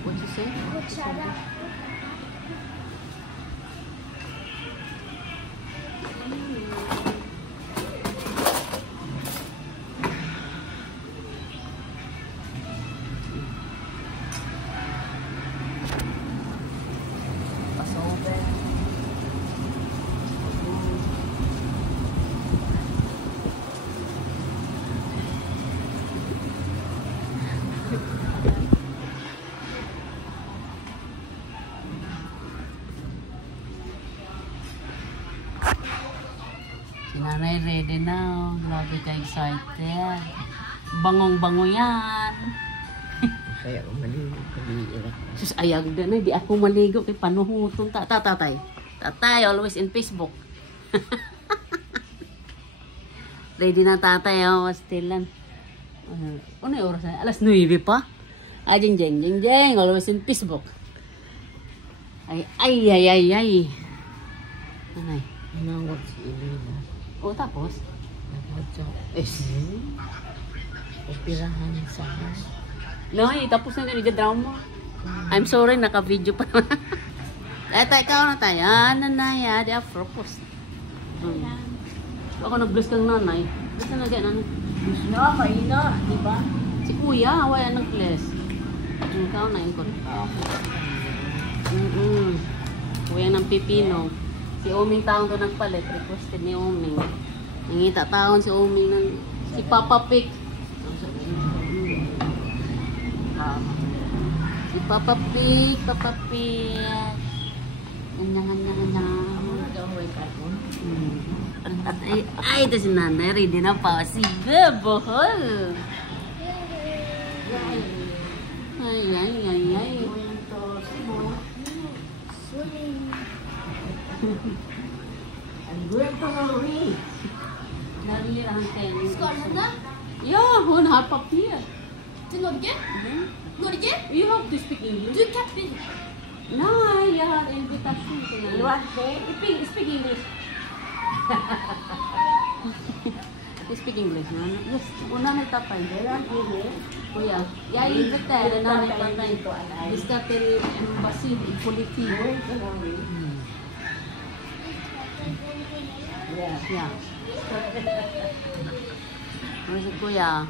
What you say? Nanay ready na. Grabe ka excited. Bangong-bango yan. Kaya maligo kami. Sus, ayag na di ako maligo kay panuhutong tatay. Tatay, always in Facebook. Ready na tatay, oh, still lang. Ano yung oras na? Alas 9 pa? Jeng, always in Facebook. Ay. Anay. Nanawag si Elena. O, tapos? Nagwadyo. Eh, Operahan sa Nay, tapos na ganyan drama. I'm sorry, naka-video pa naman. Eto, ikaw na tayo. Nanay, di ako propose. Ako nag-bless kang nanay. Basta na ganyan. Gusto na, kaina, di ba? Si kuya, wala nag-bless. Ikaw na yung kulit. Kuya ng pipino. Si Oming taong to nagpalit. Requested ni Oming. Nangita taon si Oming ng si Papa Pig. Si Papa Pig. Ay, ito si nanay. Ready na pa. Sige, bohol. Ay. I'm going to Norway. Narirahan kayo. Skål da. Ja, hon har papir. Til Norge? Norge? You have to speak English. Du kapper. Nej, jag har invitation till henne. What? Speak English. You speak English, no? Yes, una na tapay. Kuya, jag inviterade när ni var med. Vi ska till embassy i politik. Ja. Kuya.